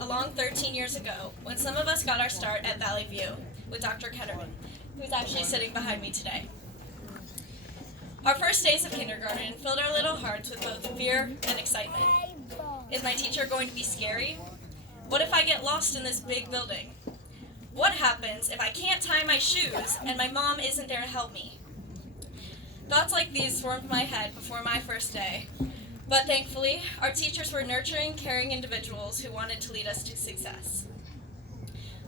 Along 13 years ago, when some of us got our start at Valley View with Dr. Ketterman, who's actually sitting behind me today. Our first days of kindergarten filled our little hearts with both fear and excitement. Is my teacher going to be scary? What if I get lost in this big building? What happens if I can't tie my shoes and my mom isn't there to help me? Thoughts like these swarmed my head before my first day, but thankfully, our teachers were nurturing, caring individuals who wanted to lead us to success.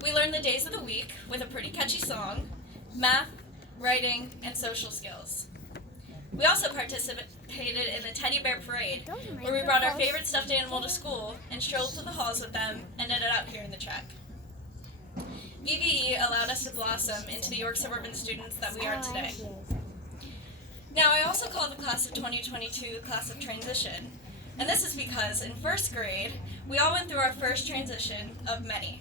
We learned the days of the week with a pretty catchy song, math, writing, and social skills. We also participated in the teddy bear parade, where we brought our favorite stuffed animal to school and strolled through the halls with them and ended up here in the track. VVE allowed us to blossom into the York Suburban students that we are today. Now, I also call the class of 2022 the class of transition, and this is because in first grade, we all went through our first transition of many.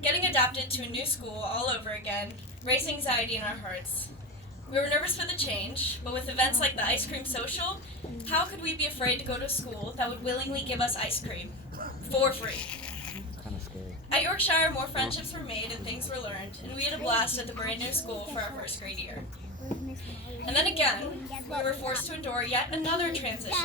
Getting adapted to a new school all over again raised anxiety in our hearts. We were nervous for the change, but with events like the ice cream social, how could we be afraid to go to a school that would willingly give us ice cream for free? Kind of scary. At Yorkshire, more friendships were made and things were learned, and we had a blast at the brand new school for our first grade year. And then again, we were forced to endure yet another transition.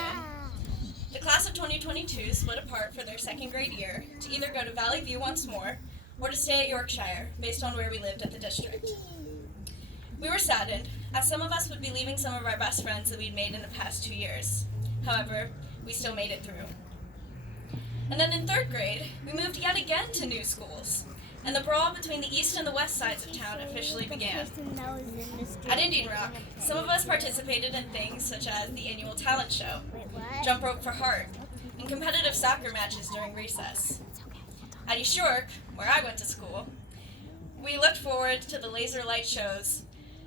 The class of 2022 split apart for their second grade year to either go to Valley View once more or to stay at Yorkshire based on where we lived at the district. We were saddened, as some of us would be leaving some of our best friends that we'd made in the past 2 years. However, we still made it through. And then in third grade, we moved yet again to new schools, and the brawl between the east and the west sides of town officially began. At Indian Rock, some of us participated in things such as the annual talent show, jump rope for heart, and competitive soccer matches during recess. At East York, where I went to school, we looked forward to the laser light shows,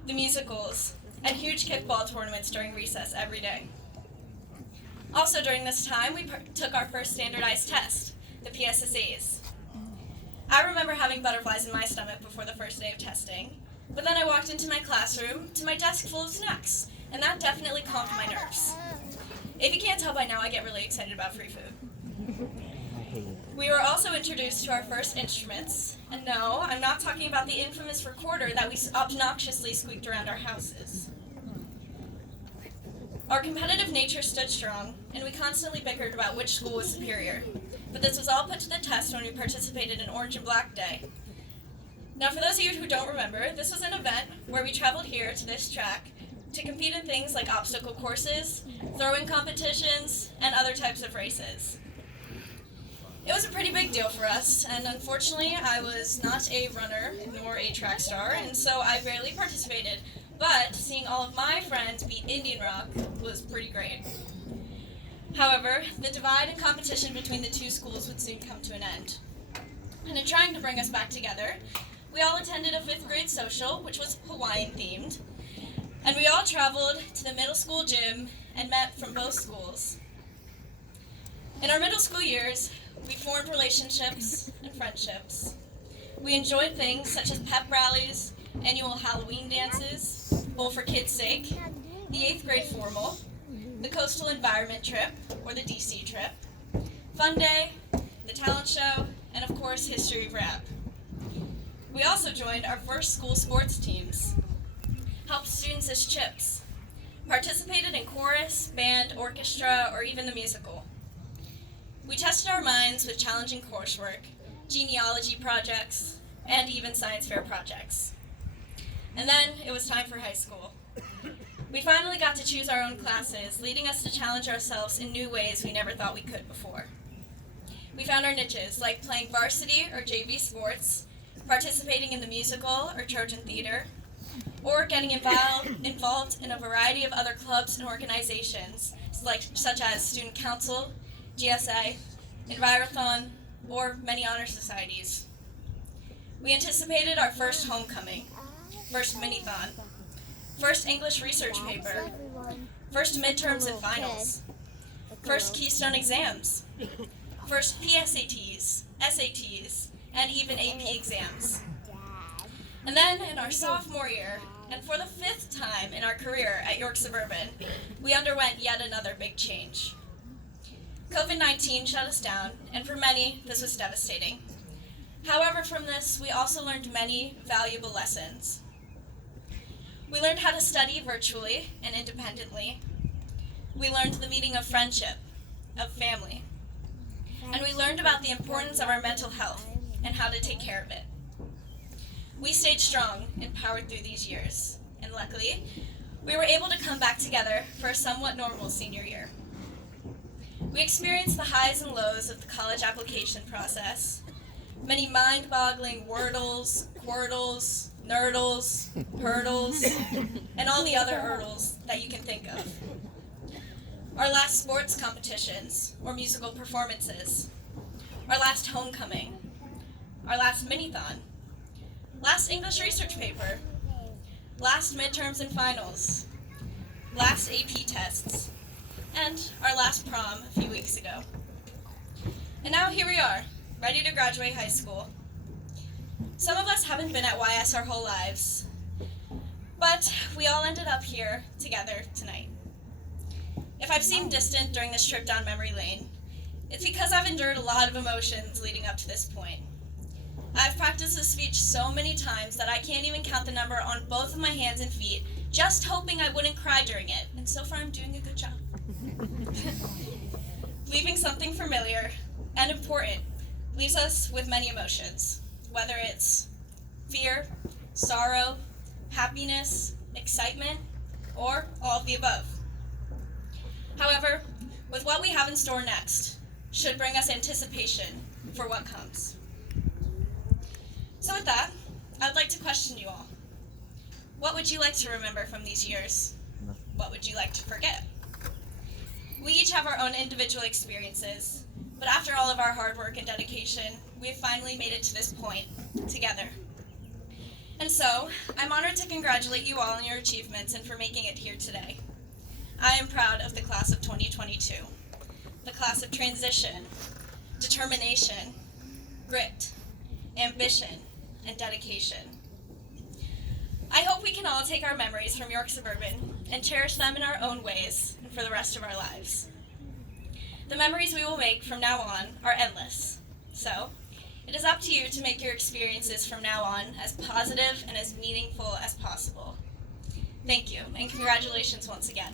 the musicals, and huge kickball tournaments during recess every day. Also during this time, we took our first standardized test, the PSSAs. I remember having butterflies in my stomach before the first day of testing, but then I walked into my classroom to my desk full of snacks, and that definitely calmed my nerves. If you can't tell by now, I get really excited about free food. We were also introduced to our first instruments, and no, I'm not talking about the infamous recorder that we obnoxiously squeaked around our houses. Our competitive nature stood strong, and we constantly bickered about which school was superior. But this was all put to the test when we participated in Orange and Black Day. Now, for those of you who don't remember, this was an event where we traveled here to this track to compete in things like obstacle courses, throwing competitions, and other types of races. It was a pretty big deal for us, and unfortunately, I was not a runner nor a track star, and so I barely participated. But seeing all of my friends beat Indian Rock was pretty great. However, the divide and competition between the two schools would soon come to an end. And in trying to bring us back together, we all attended a 5th grade social, which was Hawaiian themed, and we all traveled to the middle school gym and met from both schools. In our middle school years, we formed relationships and friendships. We enjoyed things such as pep rallies, annual Halloween dances, Bowl for Kids' Sake, the 8th grade formal, the Coastal Environment Trip, or the DC trip, Fun Day, the talent show, and of course, History of Rap. We also joined our first school sports teams, helped students as chips, participated in chorus, band, orchestra, or even the musical. We tested our minds with challenging coursework, genealogy projects, and even science fair projects. And then it was time for high school. We finally got to choose our own classes, leading us to challenge ourselves in new ways we never thought we could before. We found our niches, like playing varsity or JV sports, participating in the musical or Trojan theater, or getting involved in a variety of other clubs and organizations, such as Student Council, GSA, Envirothon, or many honor societies. We anticipated our first homecoming, first mini-thon, first English research paper, first midterms and finals, first Keystone exams, first PSATs, SATs, and even AP exams. And then in our sophomore year, and for the 5th time in our career at York Suburban, we underwent yet another big change. COVID-19 shut us down, and for many, this was devastating. However, from this, we also learned many valuable lessons. We learned how to study virtually and independently. We learned the meaning of friendship, of family. And we learned about the importance of our mental health and how to take care of it. We stayed strong and powered through these years, and luckily, we were able to come back together for a somewhat normal senior year. We experienced the highs and lows of the college application process, many mind-boggling wordles, quirtles, nerdles, hurdles, and all the other hurdles that you can think of. Our last sports competitions or musical performances, our last homecoming, our last mini-thon, last English research paper, last midterms and finals, last AP tests, and our last prom a few weeks ago. And now here we are, ready to graduate high school. Some of us haven't been at YS our whole lives, but we all ended up here together tonight. If I've seemed distant during this trip down memory lane, it's because I've endured a lot of emotions leading up to this point. I've practiced this speech so many times that I can't even count the number on both of my hands and feet, just hoping I wouldn't cry during it, and so far I'm doing a good job. Leaving something familiar and important leaves us with many emotions, whether it's fear, sorrow, happiness, excitement, or all of the above. However, with what we have in store next should bring us anticipation for what comes. So with that, I'd like to question you all. What would you like to remember from these years? What would you like to forget? We each have our own individual experiences, but after all of our hard work and dedication, we have finally made it to this point, together. And so, I'm honored to congratulate you all on your achievements and for making it here today. I am proud of the class of 2022, the class of transition, determination, grit, ambition, and dedication. I hope we can all take our memories from York Suburban and cherish them in our own ways and for the rest of our lives. The memories we will make from now on are endless, so it is up to you to make your experiences from now on as positive and as meaningful as possible. Thank you, and congratulations once again.